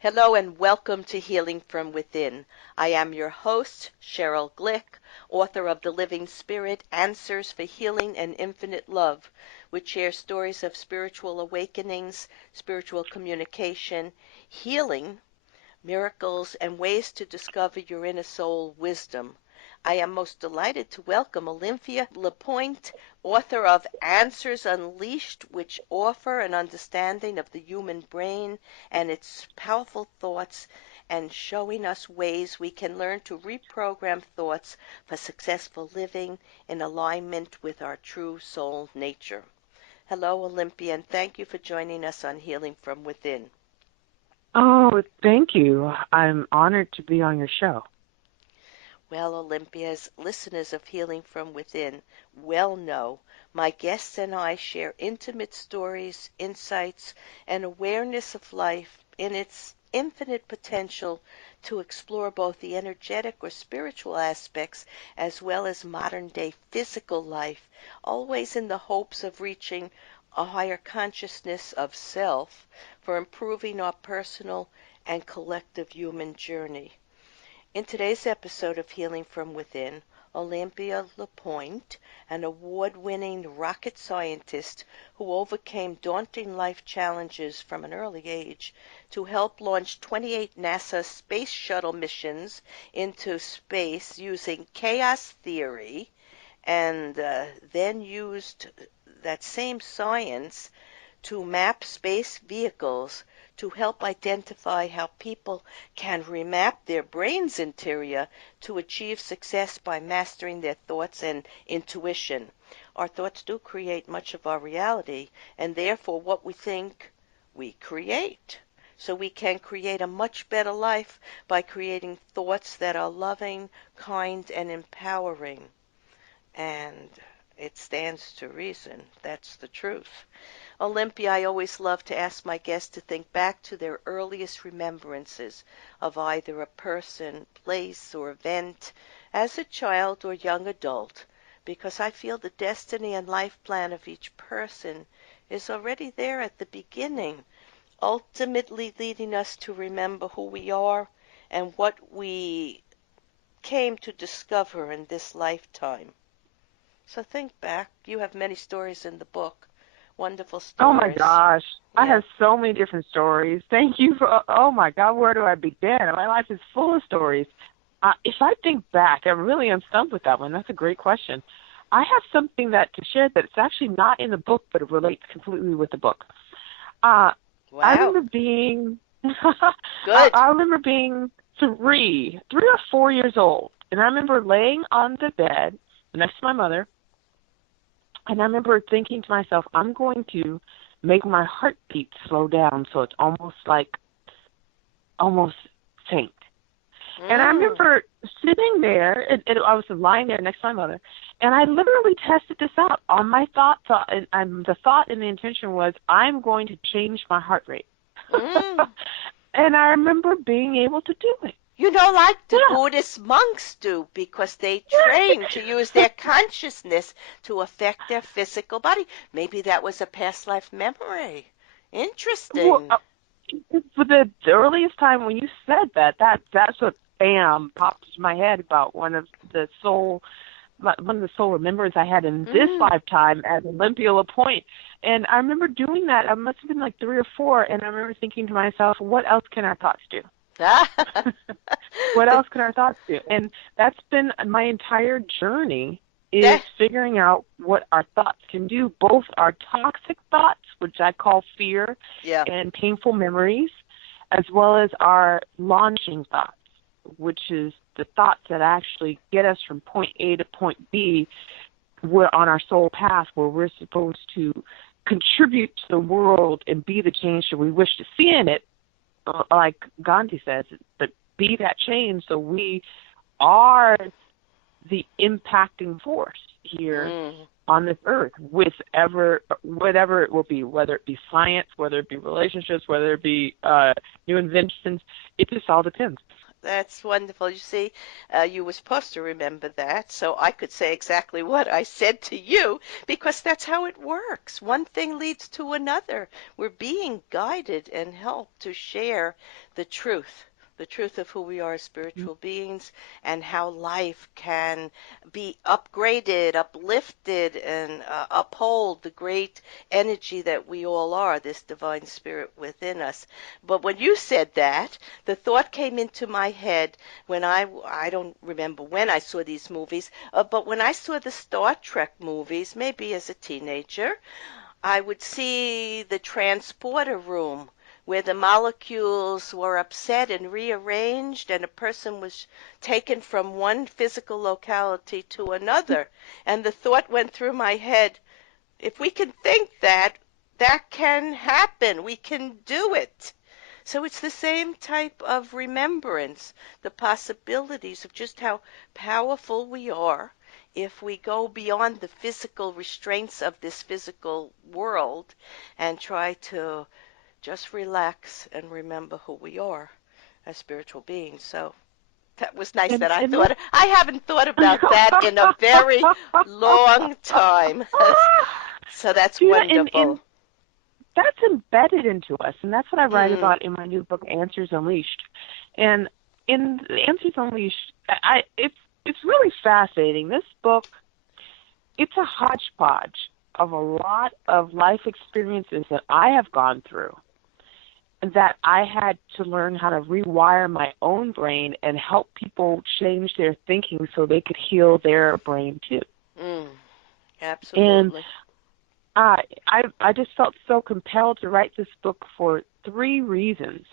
Hello and welcome to Healing from Within. I am your host, Sheryl Glick, author of The Living Spirit, Answers for Healing and Infinite Love, which shares stories of spiritual awakenings, spiritual communication, healing, miracles, and ways to discover your inner soul wisdom. I am most delighted to welcome Olympia Le Point, author of Answers Unleashed, which offer an understanding of the human brain and its powerful thoughts, and showing us ways we can learn to reprogram thoughts for successful living in alignment with our true soul nature. Hello, Olympia, and thank you for joining us on Healing from Within. Oh, thank you. I'm honored to be on your show. Well, Olympia's listeners of Healing from Within well know my guests and I share intimate stories, insights, and awareness of life in its infinite potential to explore both the energetic or spiritual aspects as well as modern-day physical life, always in the hopes of reaching a higher consciousness of self for improving our personal and collective human journey. In today's episode of Healing from Within, Olympia Le Point, an award-winning rocket scientist who overcame daunting life challenges from an early age to help launch 28 NASA space shuttle missions into space using chaos theory, and then used that same science to map space vehicles to help identify how people can remap their brain's interior to achieve success by mastering their thoughts and intuition. Our thoughts do create much of our reality, and therefore what we think, we create. So we can create a much better life by creating thoughts that are loving, kind, and empowering. And it stands to reason. That's the truth. Olympia, I always love to ask my guests to think back to their earliest remembrances of either a person, place, or event as a child or young adult, because I feel the destiny and life plan of each person is already there at the beginning, ultimately leading us to remember who we are and what we came to discover in this lifetime. So think back. You have many stories in the book. Wonderful Oh my stories. gosh, I Yeah. have so many different stories. Thank you for, oh my God, where do I begin? My life is full of stories. If I think back, I really am stumped with that one. That's a great question. I have something to share that's actually not in the book, but it relates completely with the book. I Wow. remember being, Good. I remember being 3 or 4 years old, and I remember laying on the bed next to my mother. And I remember thinking to myself, I'm going to make my heartbeat slow down so it's almost faint. And I Mm. remember sitting there, and I was lying there next to my mother, and I literally tested this out on my thought, and the thought and the intention was, I'm going to change my heart rate. Mm. And I remember being able to do it. Like the Yeah. Buddhist monks do, because they train to use their consciousness to affect their physical body. Maybe that was a past life memory. Well, Interesting. for the earliest time when you said that's what bam popped into my head about one of the soul remembrance I had in this Mm. lifetime at Olympia Le Point. And I remember doing that. I must have been like 3 or 4, and I remember thinking to myself, what else can our thoughts do? What The, else can our thoughts do? And that's been my entire journey, is that, figuring out what our thoughts can do, both our toxic thoughts, which I call fear yeah. and painful memories, as well as our launching thoughts, which is the thoughts that actually get us from point A to point B. We're on our soul path where we're supposed to contribute to the world and be the change that we wish to see in it, like Gandhi says, but be that change so we are the impacting force here Mm. on this earth with whatever it will be, whether it be science, whether it be relationships, whether it be new inventions. It just all depends. That's wonderful. You see, you were supposed to remember that, so I could say exactly what I said to you because that's how it works. One thing leads to another. We're being guided and helped to share the truth of who we are as spiritual beings and how life can be upgraded, uplifted, and uphold the great energy that we all are, this divine spirit within us. But when you said that, the thought came into my head when I don't remember when I saw these movies, but when I saw the Star Trek movies, maybe as a teenager, I would see the transporter room where the molecules were upset and rearranged, and a person was taken from one physical locality to another. And the thought went through my head, if we can think that, that can happen. We can do it. So it's the same type of remembrance, the possibilities of just how powerful we are if we go beyond the physical restraints of this physical world and try to just relax and remember who we are as spiritual beings. So that was nice that I And this, thought. I haven't thought about that in a very long time. So that's Gina, wonderful. that's embedded into us, and that's what I write Mm, about in my new book, Answers Unleashed. And in Answers Unleashed, it's really fascinating. This book, it's a hodgepodge of a lot of life experiences that I have gone through, that I had to learn how to rewire my own brain and help people change their thinking so they could heal their brain too. mm, And absolutely. I just felt so compelled to write this book for three reasons.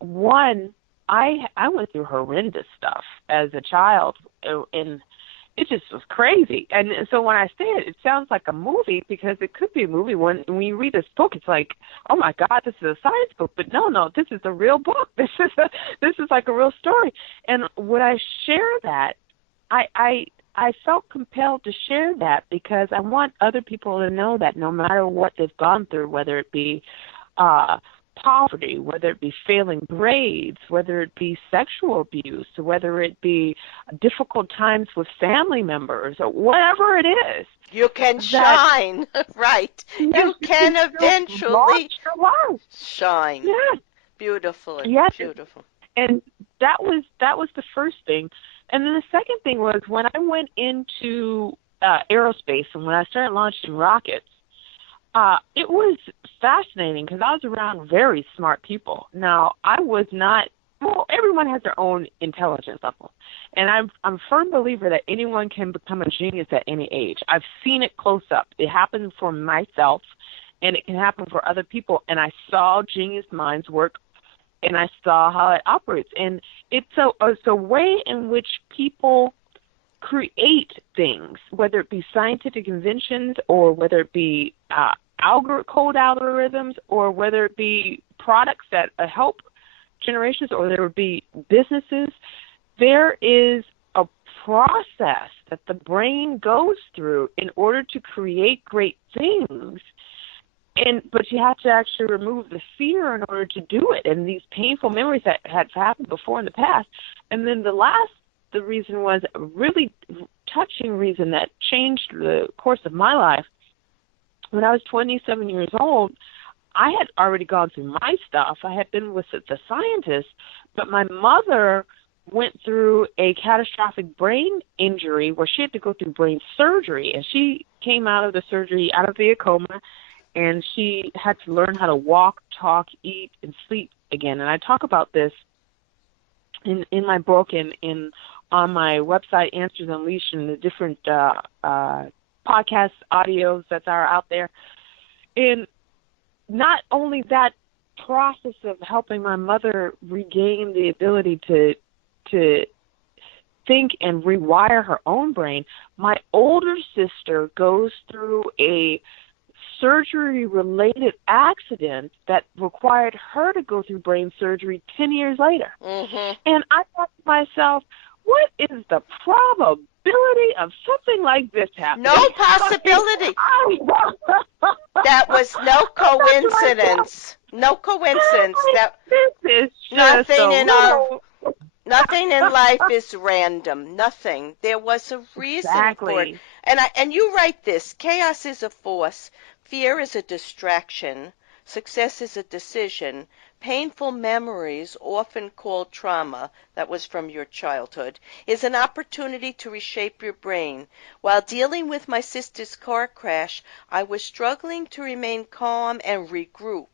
One, I went through horrendous stuff as a child, and it just was crazy. And so when I say it, it sounds like a movie because it could be a movie. When you read this book, it's like, oh my God, this is a science book. But no, this is a real book. This is like a real story. And when I share that, I felt compelled to share that because I want other people to know that no matter what they've gone through, whether it be poverty, whether it be failing grades, whether it be sexual abuse, whether it be difficult times with family members, or whatever it is, You can that shine, right? yes, You you can can still eventually launch your life. shine. Yes, Beautifully, yes, beautiful. and that was the first thing. And then the second thing was when I went into aerospace and when I started launching rockets, it was fascinating because I was around very smart people. Now, I was not, well, everyone has their own intelligence level. And I'm a firm believer that anyone can become a genius at any age. I've seen it close up. It happened for myself, and it can happen for other people. And I saw genius minds work, and I saw how it operates. And it's a way in which people create things, whether it be scientific inventions or whether it be code algorithms or whether it be products that help generations or there would be businesses. There is a process that the brain goes through in order to create great things. But you have to actually remove the fear in order to do it, and these painful memories that had happened before in the past. And then the reason was a really touching reason that changed the course of my life. When I was 27 years old, I had already gone through my stuff. I had been with the scientists, but my mother went through a catastrophic brain injury where she had to go through brain surgery, and she came out of the surgery, out of the coma, and she had to learn how to walk, talk, eat, and sleep again. And I talk about this in my book and on my website, Answers Unleashed, and the different podcast audios that are out there. And not only that process of helping my mother regain the ability to think and rewire her own brain, my older sister goes through a surgery-related accident that required her to go through brain surgery 10 years later. Mm-hmm. And I thought to myself, what is the probability of something like this happening? No possibility. That was no coincidence. No coincidence. That this is just nothing a in our little. Nothing in life is random. Nothing. There was a reason for it. Exactly. And you write this. Chaos is a force. Fear is a distraction. Success is a decision. Painful memories, often called trauma, that was from your childhood, is an opportunity to reshape your brain. While dealing with my sister's car crash, I was struggling to remain calm and regroup.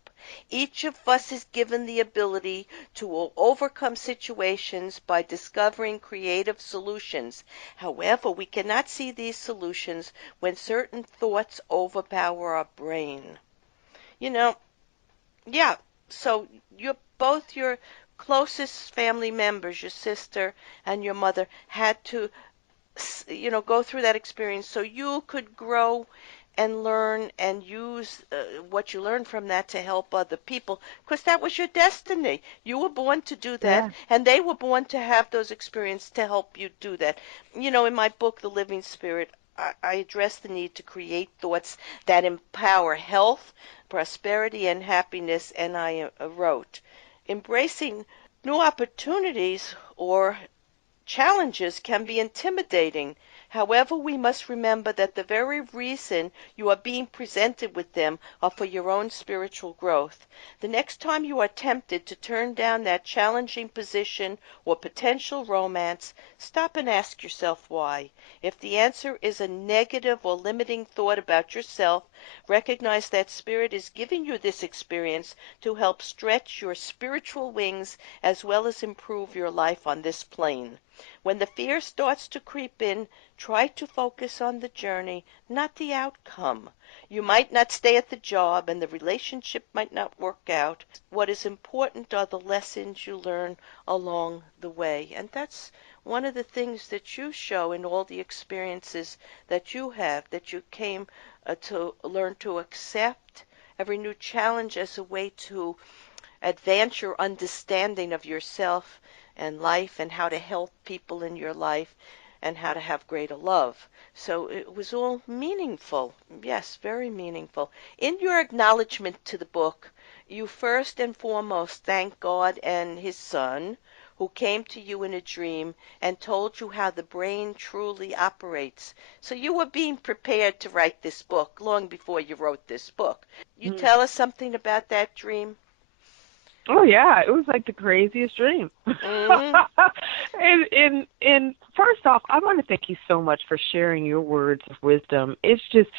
Each of us is given the ability to overcome situations by discovering creative solutions. However, we cannot see these solutions when certain thoughts overpower our brain. You know, yeah, so both your closest family members, your sister and your mother, had to go through that experience so you could grow and learn and use what you learned from that to help other people, because that was your destiny. You were born to do that, Yeah. and they were born to have those experiences to help you do that. In my book, The Living Spirit, I address the need to create thoughts that empower health, prosperity, and happiness, and I wrote, embracing new opportunities or challenges can be intimidating. However, we must remember that the very reason you are being presented with them are for your own spiritual growth. The next time you are tempted to turn down that challenging position or potential romance, stop and ask yourself why. If the answer is a negative or limiting thought about yourself, recognize that Spirit is giving you this experience to help stretch your spiritual wings as well as improve your life on this plane. When the fear starts to creep in, try to focus on the journey, not the outcome. You might not stay at the job and the relationship might not work out. What is important are the lessons you learn along the way. And that's one of the things that you show in all the experiences that you have, that you came to learn to accept every new challenge as a way to advance your understanding of yourself and life and how to help people in your life and how to have greater love. So it was all meaningful. Yes, very meaningful. In your acknowledgement to the book, you first and foremost thank God and His Son, who came to you in a dream and told you how the brain truly operates. So you were being prepared to write this book long before you wrote this book. You Hmm. tell us something about that dream? Oh yeah, it was like the craziest dream. Mm-hmm. And first off, I want to thank you so much for sharing your words of wisdom. It's just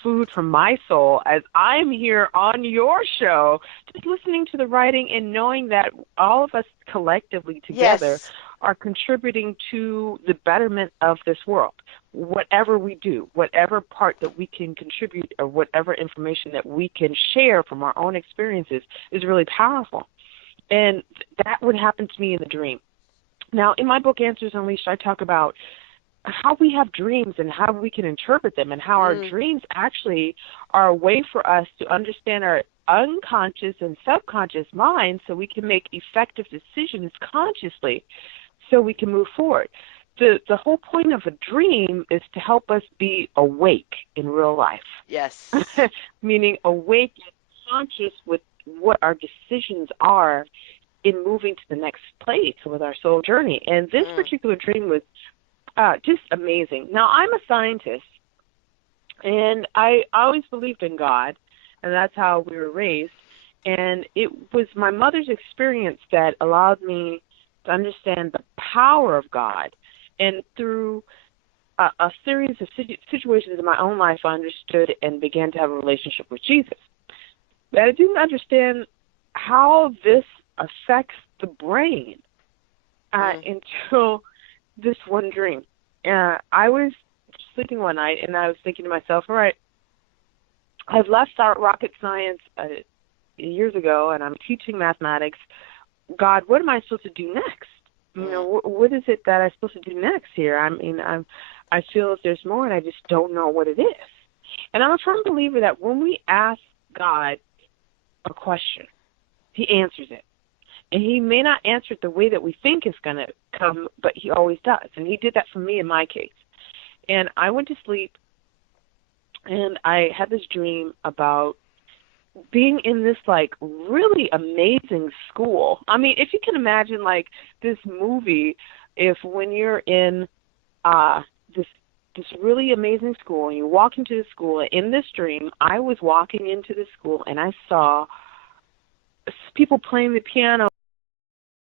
food for my soul as I'm here on your show, just listening to the writing and knowing that all of us collectively together Yes. are contributing to the betterment of this world. Whatever we do, whatever part that we can contribute or whatever information that we can share from our own experiences is really powerful. And that would happen to me in the dream. Now, in my book, Answers Unleashed, I talk about how we have dreams and how we can interpret them and how our Mm. dreams actually are a way for us to understand our unconscious and subconscious minds so we can make effective decisions consciously so we can move forward. The whole point of a dream is to help us be awake in real life, Yes. meaning awake and conscious with what our decisions are in moving to the next place with our soul journey. And this Mm. particular dream was just amazing. Now, I'm a scientist, and I always believed in God, and that's how we were raised. And it was my mother's experience that allowed me to understand the power of God. And through a series of situations in my own life, I understood and began to have a relationship with Jesus. But I didn't understand how this affects the brain Mm. until this one dream. I was sleeping one night, and I was thinking to myself, all right, I've left rocket science years ago, and I'm teaching mathematics. God, what am I supposed to do next? You Mm. know, what is it that I'm supposed to do next here? I mean, I feel that there's more, and I just don't know what it is. And I'm a firm believer that when we ask God a question, He answers it. And He may not answer it the way that we think it's going to come, but He always does. And He did that for me in my case. And I went to sleep, and I had this dream about being in this like really amazing school. I mean, if you can imagine like this movie, if when you're in this really amazing school and you walk into the school, in this dream, I was walking into the school and I saw people playing the piano